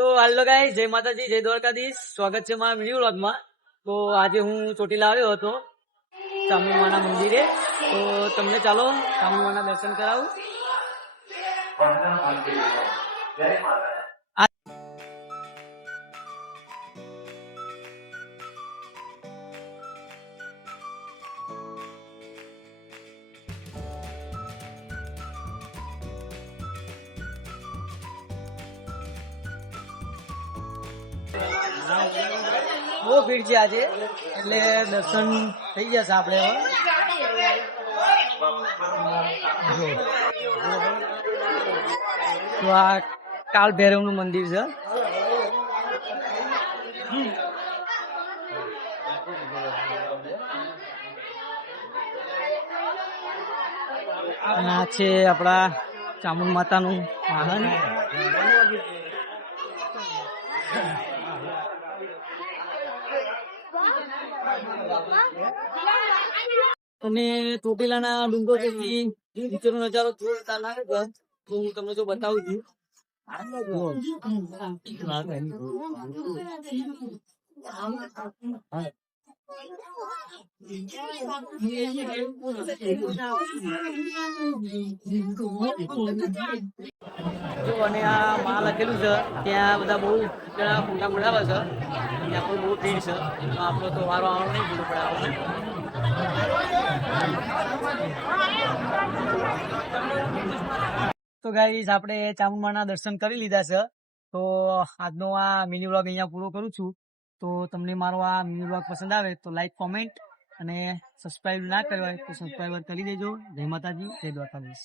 તો હાલો ગાઈસ, જય માતાજી, જય દ્વારકાધીશ. સ્વાગત છે મારા મિની વ્લોગમાં. તો આજે હું ચોટીલા આવ્યો હતો ચામુંડમાના મંદિરે. તો તમને ચાલો ચામુંડમાના દર્શન કરાવું. બહુ ભીડ છે આજે, એટલે દર્શન થઈ જશે આપણે. તો આ કાળ ભૈરવ નું મંદિર છે. આ છે આપણા ચામુંડ માતાનું વાહન. અને ચોટીલાના ડુંગરો પરથી નીચેનો નજારો જોરદાર લાગે છે. તો હું તમને જો બતાવું છું. જો અને આ માં લખેલું છે, ત્યાં બધા બહુ જણા ફોટા પડાવે છે. ત્યાં પણ બહુ ભીડ છે. આપણો તો વારો આવવાનો નહીં, ભીડ પડાવવાનો. તો ગાઈસ, આપણે ચામુંડમાના દર્શન કરી લીધા છે. તો આજનો આ મિની વ્લોગ અહીંયા પૂરો કરું છું. તો તમને મારો આ મિની વ્લોગ પસંદ આવે તો લાઈક, કોમેન્ટ અને સબસ્ક્રાઇબ ના કર્યો હોય તો સબસ્ક્રાઇબ કરી દેજો. જય માતાજી, જય દ્વારકાધીશ.